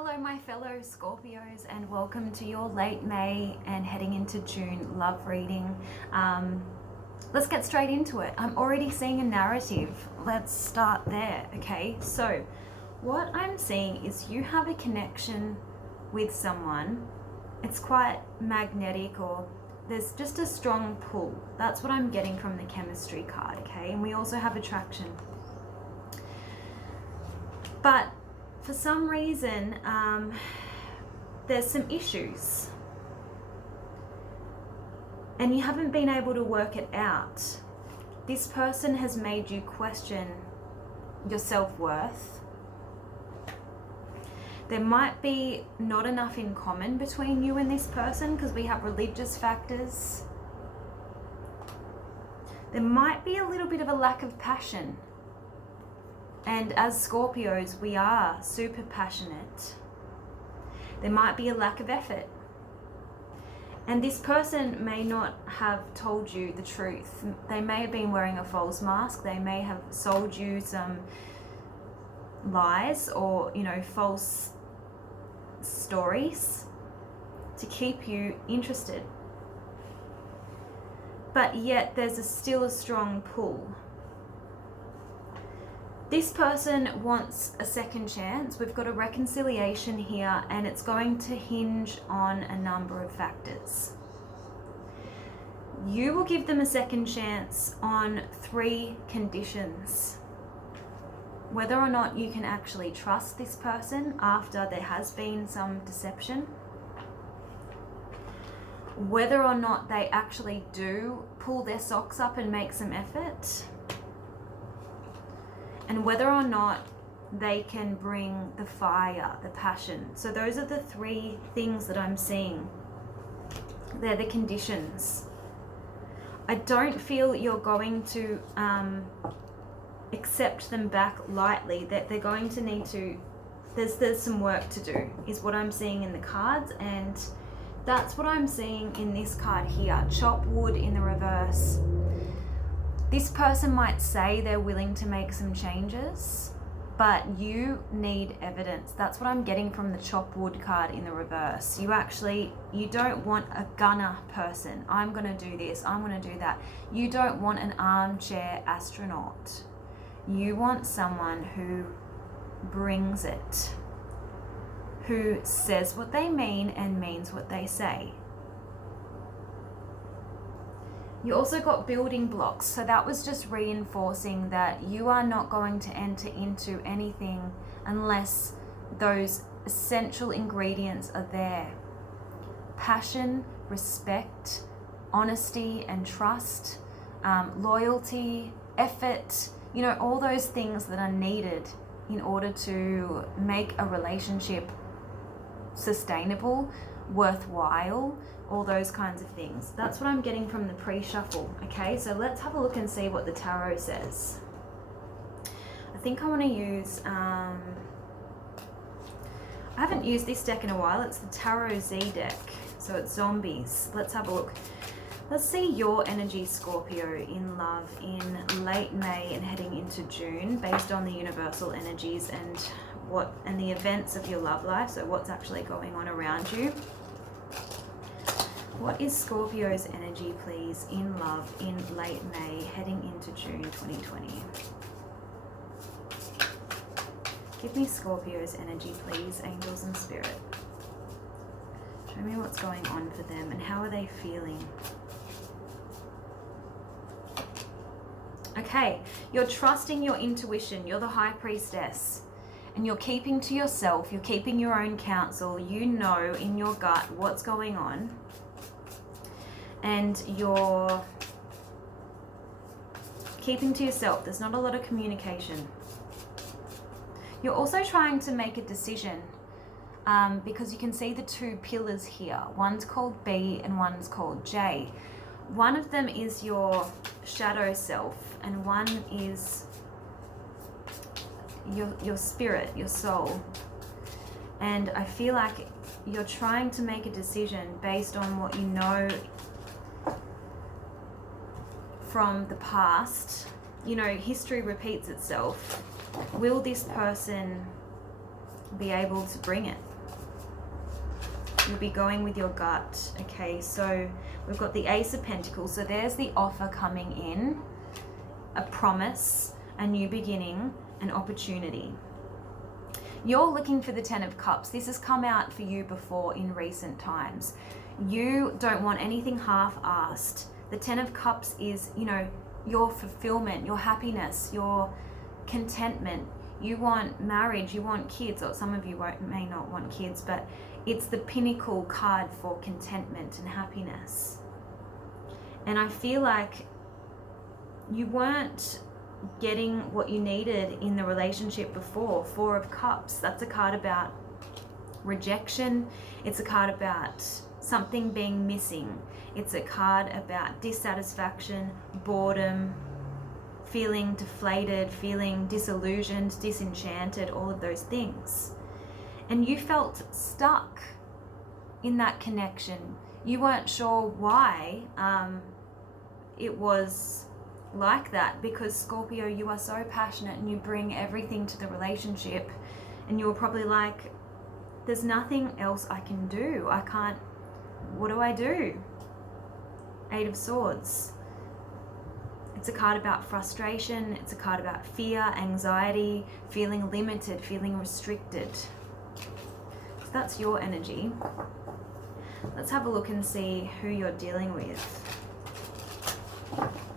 Hello my fellow Scorpios, and welcome to your late May and heading into June love reading. Let's get straight into it. I'm already seeing a narrative. Let's start there, okay? So what I'm seeing is you have a connection with someone. It's quite magnetic, or there's just a strong pull. That's what I'm getting from the chemistry card, okay? And we also have attraction. But for some reason, there's some issues and you haven't been able to work it out. This person has made you question your self-worth. There might be not enough in common between you and this person because we have religious factors. There might be a little bit of a lack of passion. And as Scorpios, we are super passionate. There might be a lack of effort. And this person may not have told you the truth. They may have been wearing a false mask. They may have sold you some lies or, false stories to keep you interested. But yet there's still a strong pull. This person wants a second chance. We've got a reconciliation here, and it's going to hinge on a number of factors. You will give them a second chance on 3 conditions. Whether or not you can actually trust this person after there has been some deception. Whether or not they actually do pull their socks up and make some effort. And whether or not they can bring the fire, the passion. So those are the 3 things that I'm seeing. They're the conditions. I don't feel you're going to accept them back lightly. That they're going to need to, there's some work to do, is what I'm seeing in the cards. And that's what I'm seeing in this card here. Chop wood in the reverse. This person might say they're willing to make some changes, but you need evidence. That's what I'm getting from the chop wood card in the reverse. You don't want a gunner person. I'm going to do this, I'm going to do that. You don't want an armchair astronaut. You want someone who brings it, who says what they mean and means what they say. You also got building blocks, so that was just reinforcing that you are not going to enter into anything unless those essential ingredients are there. Passion, respect, honesty and trust, loyalty, effort, all those things that are needed in order to make a relationship sustainable, worthwhile, all those kinds of things. That's what I'm getting from the pre-shuffle. Okay, so let's have a look and see what the tarot says. I think I want to use, I haven't used this deck in a while. It's the Tarot Z deck. So it's zombies. Let's have a look. Let's see your energy, Scorpio, in love in late May and heading into June, based on the universal energies and the events of your love life. So what's actually going on around you. What is Scorpio's energy, please, in love in late May, heading into June 2020? Give me Scorpio's energy, please, angels and spirit. Show me what's going on for them and how are they feeling. Okay, you're trusting your intuition. You're the high priestess. And you're keeping to yourself. You're keeping your own counsel. You know in your gut what's going on. And you're keeping to yourself. There's not a lot of communication. You're also trying to make a decision because you can see the 2 pillars here. One's called B and one's called J. One of them is your shadow self and one is your spirit, your soul. And I feel like you're trying to make a decision based on what you know from the past. History repeats itself. Will this person be able to bring it. You'll be going with your gut. Okay, so we've got the Ace of Pentacles. So there's the offer coming in, a promise, a new beginning, an opportunity. You're looking for the Ten of Cups. This has come out for you before in recent times. You don't want anything half-assed. The Ten of Cups is, you know, your fulfillment, your happiness, your contentment. You want marriage, you want kids, or some of you may not want kids, but it's the pinnacle card for contentment and happiness. And I feel like you weren't getting what you needed in the relationship before. Four of Cups, that's a card about rejection. It's a card about something being missing. It's a card about dissatisfaction, boredom, feeling deflated, feeling disillusioned, disenchanted, all of those things. And you felt stuck in that connection. You weren't sure why it was like that, because Scorpio, you are so passionate and you bring everything to the relationship, and you were probably like, there's nothing else I can do. I can't, what do I do? Eight of Swords. It's a card about frustration. It's a card about fear, anxiety, feeling limited, feeling restricted. So that's your energy. Let's have a look and see who you're dealing with.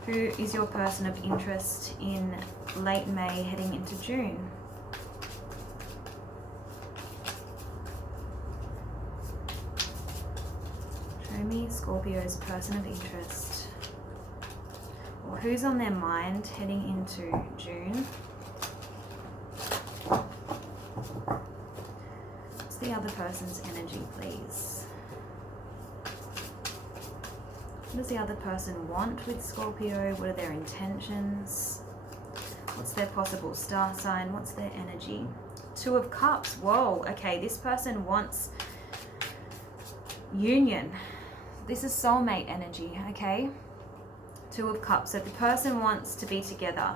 Who is your person of interest in late May heading into June? Show me Scorpio's person of interest. Or who's on their mind heading into June? What's the other person's energy, please? What does the other person want with Scorpio? What are their intentions? What's their possible star sign? What's their energy? Two of Cups. Whoa, okay, this person wants union. This is soulmate energy, okay? Two of Cups. So the person wants to be together.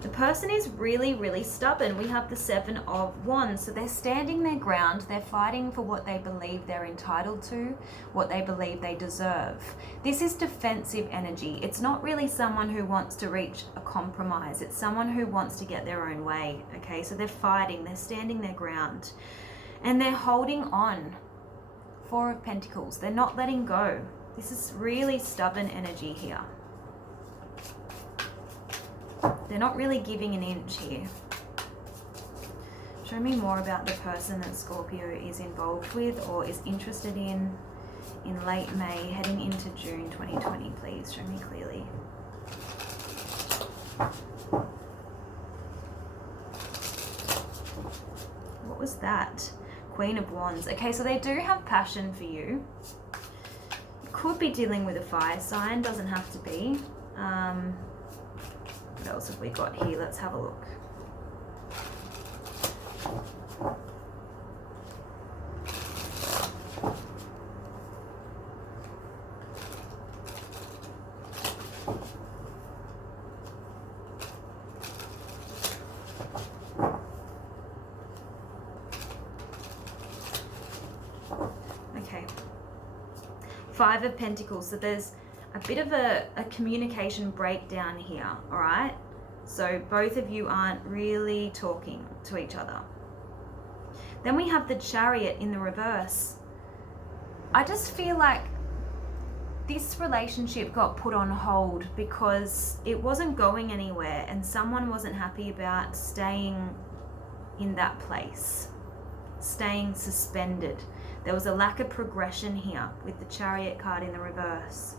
The person is really, really stubborn. We have the Seven of Wands. So they're standing their ground. They're fighting for what they believe they're entitled to, what they believe they deserve. This is defensive energy. It's not really someone who wants to reach a compromise. It's someone who wants to get their own way. Okay, so they're fighting. They're standing their ground. And they're holding on. Four of Pentacles. They're not letting go. This is really stubborn energy here. They're not really giving an inch here. Show me more about the person that Scorpio is involved with or is interested in late May heading into June 2020, please. Show me clearly. What was that? Queen of Wands. Okay, so they do have passion for you. You could be dealing with a fire sign, doesn't have to be. What else have we got here? Let's have a look. Okay. Five of Pentacles. So there's a bit of a communication breakdown here, all right? So both of you aren't really talking to each other. Then we have the Chariot in the reverse. I just feel like this relationship got put on hold because it wasn't going anywhere and someone wasn't happy about staying in that place, staying suspended. There was a lack of progression here with the Chariot card in the reverse.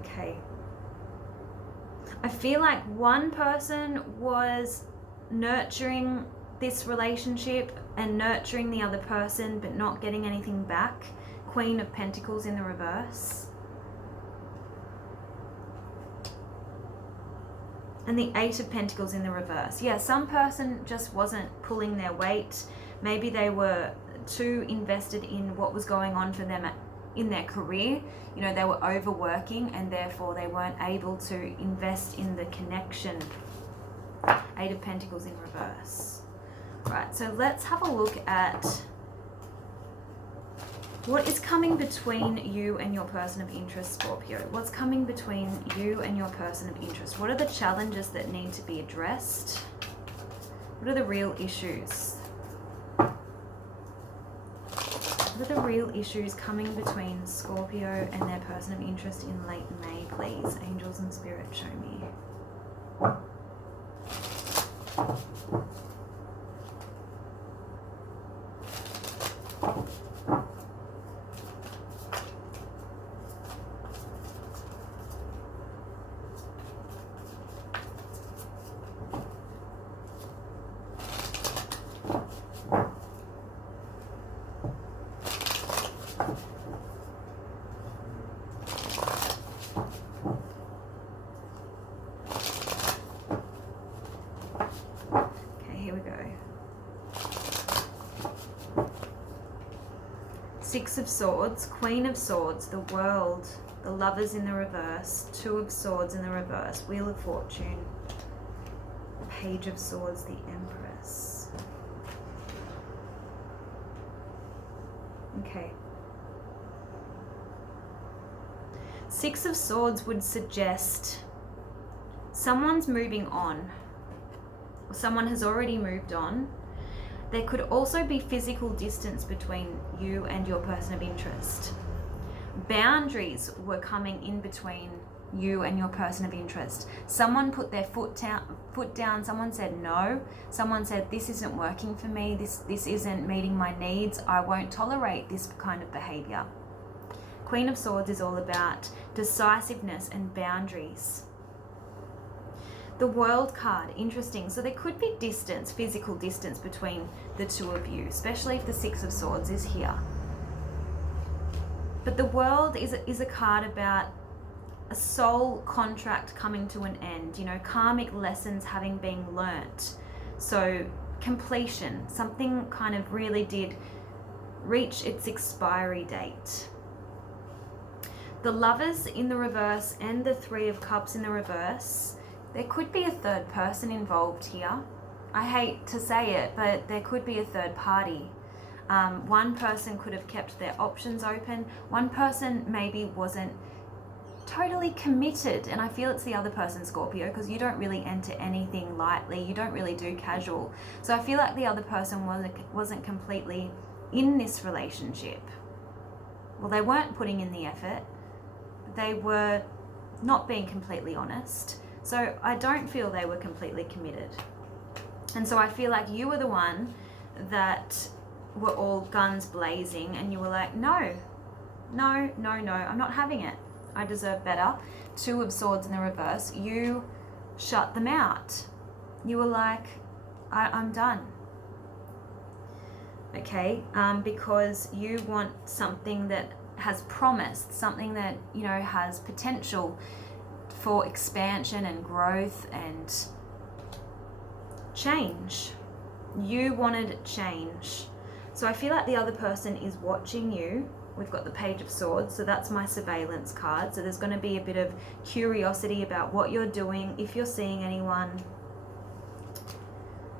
Okay. I feel like one person was nurturing this relationship and nurturing the other person but not getting anything back. Queen of Pentacles in the reverse. And the Eight of Pentacles in the reverse. Yeah, some person just wasn't pulling their weight. Maybe they were too invested in what was going on for them in their career, you know, they were overworking and therefore they weren't able to invest in the connection. Eight of Pentacles in reverse. Right, so let's have a look at what is coming between you and your person of interest, Scorpio. What's coming between you and your person of interest? What are the challenges that need to be addressed? What are the real issues? What are the real issues coming between Scorpio and their person of interest in late May, please? Angels and Spirit, show me. Six of Swords, Queen of Swords, the World, the Lovers in the reverse, Two of Swords in the reverse, Wheel of Fortune, Page of Swords, the Empress. Okay. Six of Swords would suggest someone's moving on, or someone has already moved on. There could also be physical distance between you and your person of interest. Boundaries were coming in between you and your person of interest. Someone put their foot down, someone said no, someone said this isn't working for me, this isn't meeting my needs, I won't tolerate this kind of behavior. Queen of Swords is all about decisiveness and boundaries. The World card, interesting. So there could be distance, physical distance between the two of you, especially if the Six of Swords is here. But the World is a card about a soul contract coming to an end, you know, karmic lessons having been learnt. So completion, something kind of really did reach its expiry date. The Lovers in the reverse and the Three of Cups in the reverse, there could be a third person involved here. I hate to say it, but there could be a third party. One person could have kept their options open. One person maybe wasn't totally committed, and I feel it's the other person, Scorpio, because you don't really enter anything lightly. You don't really do casual. So I feel like the other person wasn't completely in this relationship. Well, they weren't putting in the effort. They were not being completely honest. So I don't feel they were completely committed. And so I feel like you were the one that were all guns blazing and you were like, no, I'm not having it. I deserve better. Two of Swords in the reverse. You shut them out. You were like, I'm done. Okay, because you want something that has promise, something that, you know, has potential for expansion and growth and change. You wanted change. So I feel like the other person is watching you. We've got the Page of Swords, so that's my surveillance card. So there's going to be a bit of curiosity about what you're doing, if you're seeing anyone.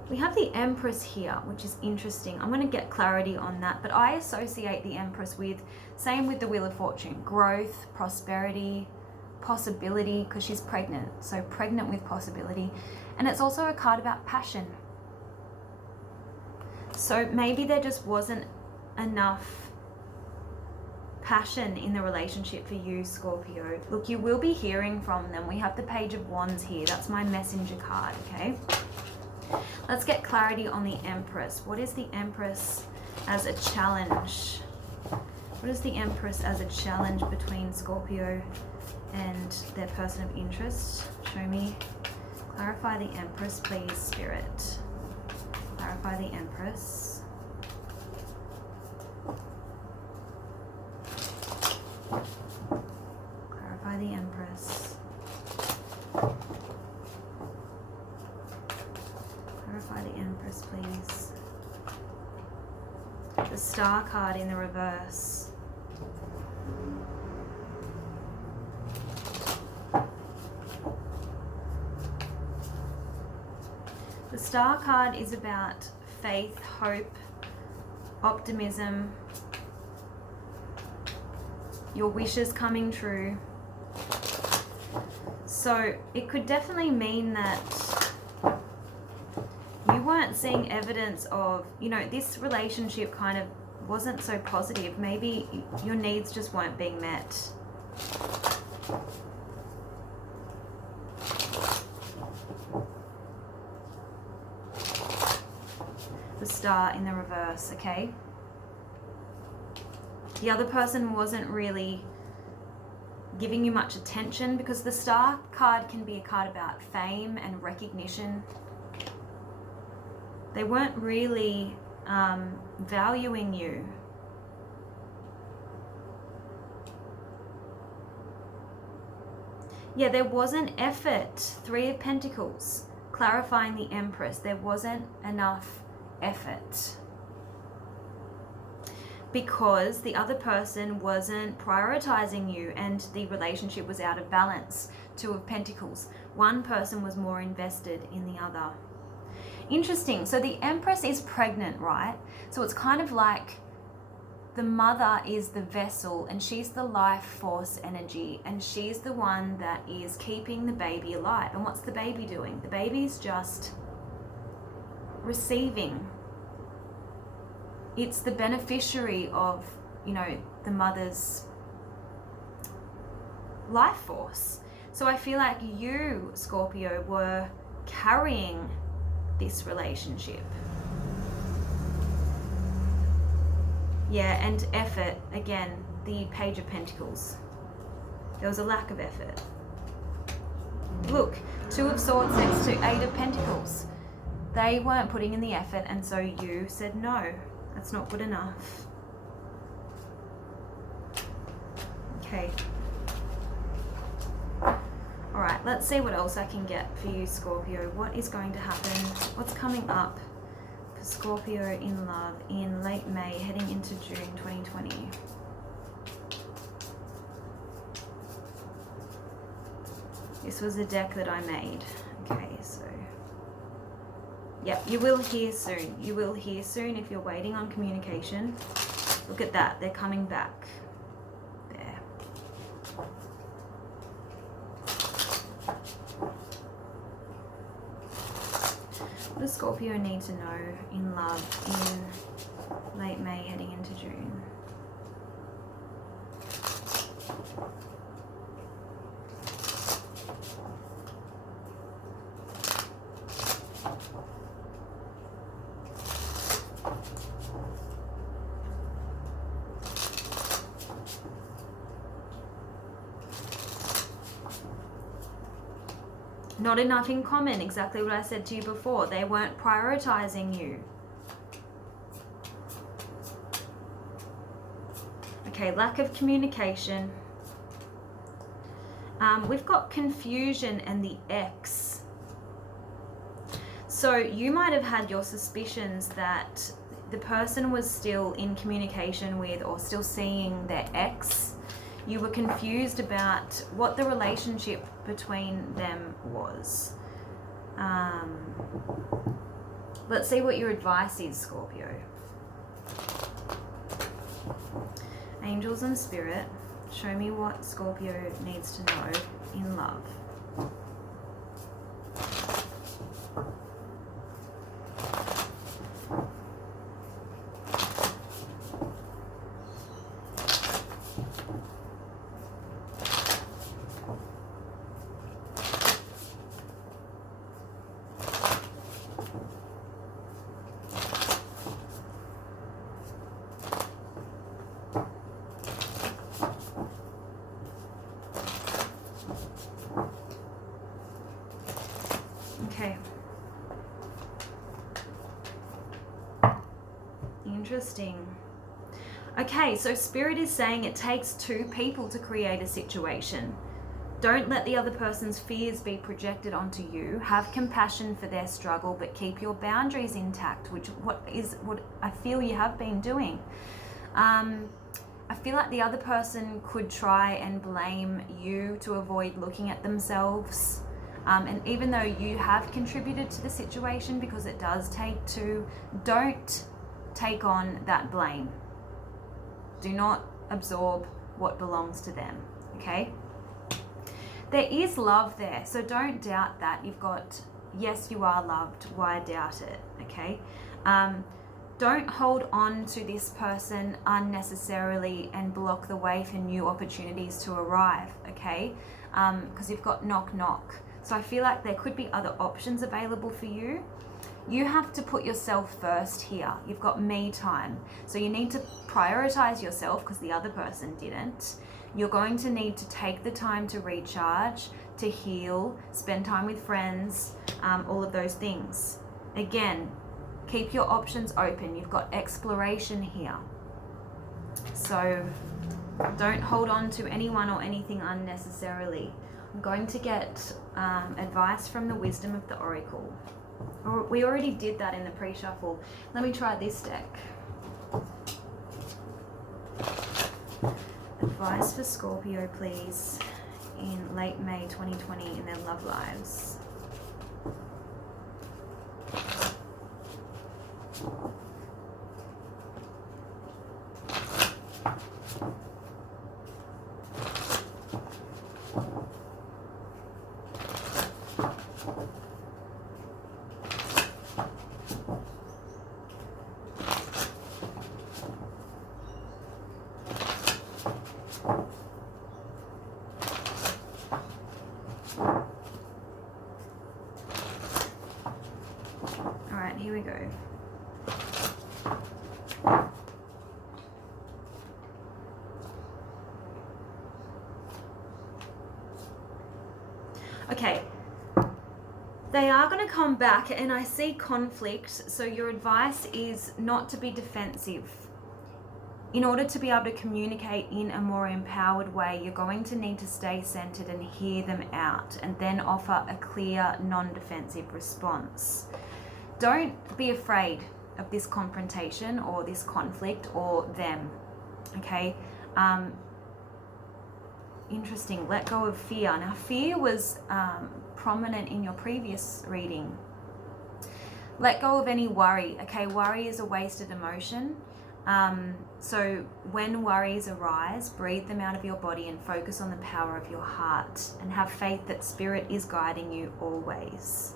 We have the Empress here, which is interesting. I'm going to get clarity on that, but I associate the Empress with, same with the Wheel of Fortune, growth, prosperity, possibility, because she's pregnant, so pregnant with possibility. And it's also a card about passion. So maybe there just wasn't enough passion in the relationship for you, Scorpio. Look, you will be hearing from them. We have the Page of Wands here. That's my messenger card, okay? Let's get clarity on the Empress. What is the Empress as a challenge? What is the Empress as a challenge between Scorpio and their person of interest? Show me. Clarify the Empress, please, Spirit. Clarify the Empress. Clarify the Empress. Clarify the Empress, please. The Star card in the reverse. The Star card is about faith, hope, optimism, your wishes coming true. So it could definitely mean that you weren't seeing evidence of, you know, this relationship kind of wasn't so positive. Maybe your needs just weren't being met. The Star in the reverse, okay? The other person wasn't really giving you much attention, because the Star card can be a card about fame and recognition. They weren't really valuing you. Yeah, there wasn't effort. Three of Pentacles, clarifying the Empress. There wasn't enough effort, because the other person wasn't prioritizing you and the relationship was out of balance. Two of Pentacles. One person was more invested in the other. Interesting. So the Empress is pregnant, right? So it's kind of like the mother is the vessel and she's the life force energy, and she's the one that is keeping the baby alive. And what's the baby doing? The baby's just receiving. It's the beneficiary of, you know, the mother's life force. So I feel like you, Scorpio, were carrying this relationship. Yeah, and effort, again, the Page of Pentacles. There was a lack of effort. Look, Two of Swords next to Eight of Pentacles. They weren't putting in the effort, and so you said no. That's not good enough. Okay. Alright, let's see what else I can get for you, Scorpio. What is going to happen? What's coming up for Scorpio in love in late May, heading into June 2020? This was a deck that I made. Okay, so... yep, you will hear soon. You will hear soon if you're waiting on communication. Look at that. They're coming back. There. What does Scorpio need to know in love in late May heading into June? Not enough in common, exactly what I said to you before. They weren't prioritizing you. Okay, lack of communication. We've got confusion and the X. So you might have had your suspicions that the person was still in communication with or still seeing their ex. You were confused about what the relationship between them was. Let's see what your advice is, Scorpio. Angels and Spirit, show me what Scorpio needs to know in love. Okay. Interesting. Okay, so Spirit is saying it takes two people to create a situation. Don't let the other person's fears be projected onto you. Have compassion for their struggle, but keep your boundaries intact, which what I feel you have been doing. I feel like the other person could try and blame you to avoid looking at themselves. And even though you have contributed to the situation, because it does take two, don't take on that blame. Do not absorb what belongs to them, okay? There is love there, so don't doubt that. You've got, yes, you are loved. Why doubt it, okay? Don't hold on to this person unnecessarily and block the way for new opportunities to arrive, okay? Because you've got knock knock. So I feel like there could be other options available for you. You have to put yourself first here. You've got me time. So you need to prioritize yourself because the other person didn't. You're going to need to take the time to recharge, to heal, spend time with friends, all of those things. Again, keep your options open. You've got exploration here. So don't hold on to anyone or anything unnecessarily. I'm going to get advice from the wisdom of the oracle. We already did that in the pre-shuffle. Let me try this deck. Advice for Scorpio, please, in late May 2020 in their love lives. Here we go. Okay, they are going to come back and I see conflict, so your advice is not to be defensive. In order to be able to communicate in a more empowered way, you're going to need to stay centered and hear them out and then offer a clear, non-defensive response. Don't be afraid of this confrontation or this conflict or them, okay? Interesting, let go of fear. Now, fear was prominent in your previous reading. Let go of any worry, okay? Worry is a wasted emotion. So when worries arise, breathe them out of your body and focus on the power of your heart and have faith that Spirit is guiding you always.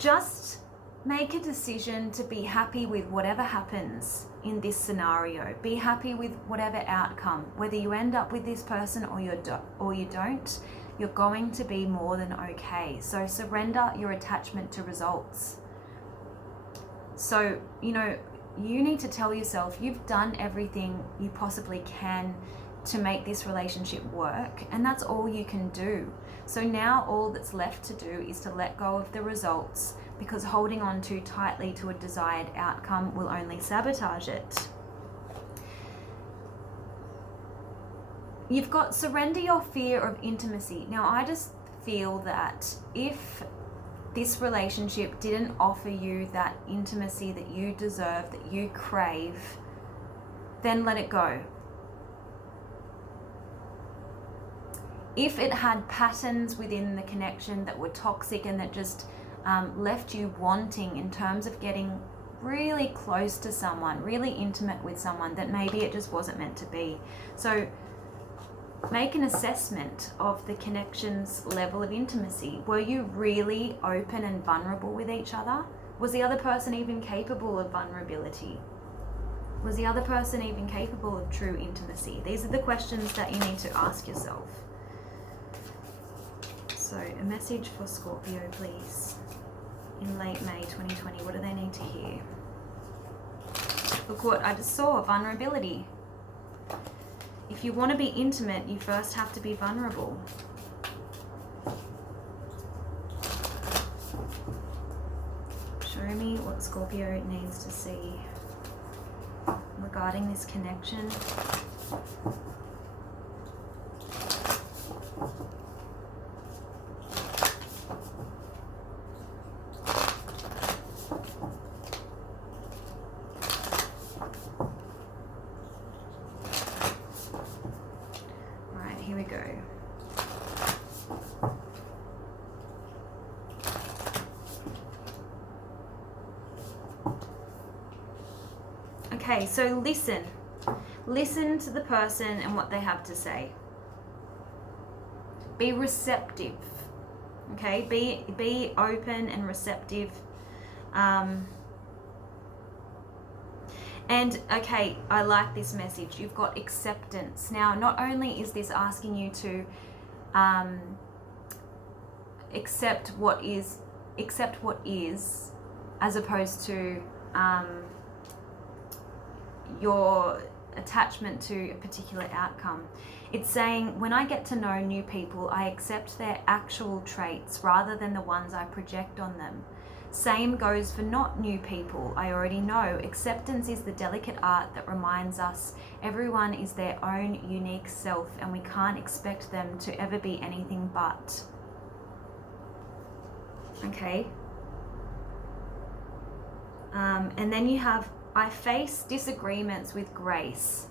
Just make a decision to be happy with whatever happens in this scenario. Be happy with whatever outcome. Whether you end up with this person or you don't, you're going to be more than okay. So surrender your attachment to results. So, you need to tell yourself you've done everything you possibly can to make this relationship work, and that's all you can do. So now all that's left to do is to let go of the results, because holding on too tightly to a desired outcome will only sabotage it. You've got surrender your fear of intimacy. Now I just feel that if this relationship didn't offer you that intimacy that you deserve, that you crave, then let it go. If it had patterns within the connection that were toxic and that just left you wanting in terms of getting really close to someone, really intimate with someone, that maybe it just wasn't meant to be. So make an assessment of the connection's level of intimacy. Were you really open and vulnerable with each other? Was the other person even capable of vulnerability? Was the other person even capable of true intimacy? These are the questions that you need to ask yourself. So a message for Scorpio, please, in late May 2020. What do they need to hear? Look what I just saw, vulnerability. If you want to be intimate, you first have to be vulnerable. Show me what Scorpio needs to see regarding this connection. Okay, so listen. Listen to the person and what they have to say. Be receptive. Okay, be open and receptive. And okay, I like this message. You've got acceptance. Now, not only is this asking you to accept what is, as opposed to your attachment to a particular outcome. It's saying, when I get to know new people, I accept their actual traits rather than the ones I project on them. Same goes for not new people. I already know. Acceptance is the delicate art that reminds us everyone is their own unique self and we can't expect them to ever be anything but. Okay. And then you have, I face disagreements with grace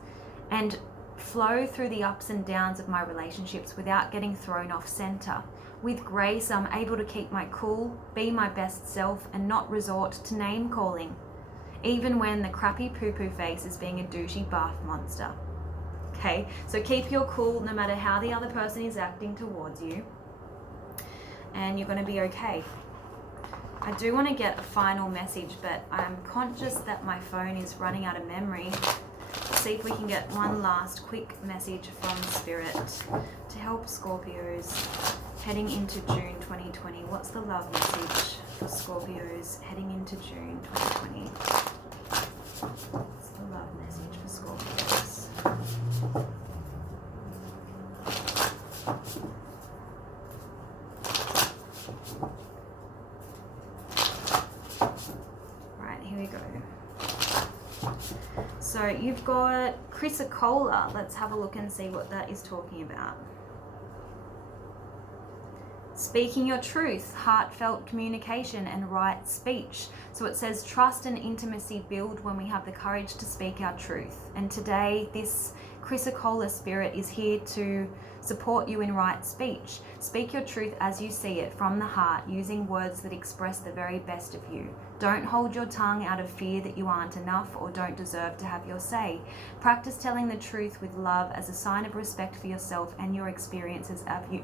and flow through the ups and downs of my relationships without getting thrown off center. With grace, I'm able to keep my cool, be my best self, and not resort to name calling, even when the crappy poo-poo face is being a douchey bath monster. Okay, so keep your cool no matter how the other person is acting towards you, and you're going to be okay. I do want to get a final message, but I'm conscious that my phone is running out of memory. Let's see if we can get one last quick message from Spirit to help Scorpios heading into June 2020. What's the love message for Scorpios heading into June 2020? What's the love message for Scorpios? Right, here we go. So you've got chrysocolla. Let's have a look and see what that is talking about. Speaking your truth, heartfelt communication, and right speech. So it says trust and intimacy build when we have the courage to speak our truth. And today, this chrysocolla spirit is here to support you in right speech. Speak your truth as you see it from the heart, using words that express the very best of you. Don't hold your tongue out of fear that you aren't enough or don't deserve to have your say. Practice telling the truth with love as a sign of respect for yourself and your experiences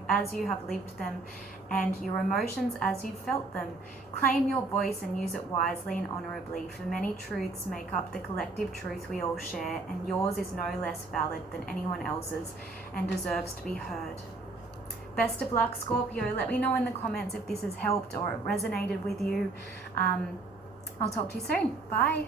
as you have lived them, and your emotions as you felt them. Claim your voice and use it wisely and honorably, for many truths make up the collective truth we all share, and yours is no less valid than anyone else's and deserves to be heard. Best of luck, Scorpio. Let me know in the comments if this has helped or it resonated with you. I'll talk to you soon. Bye.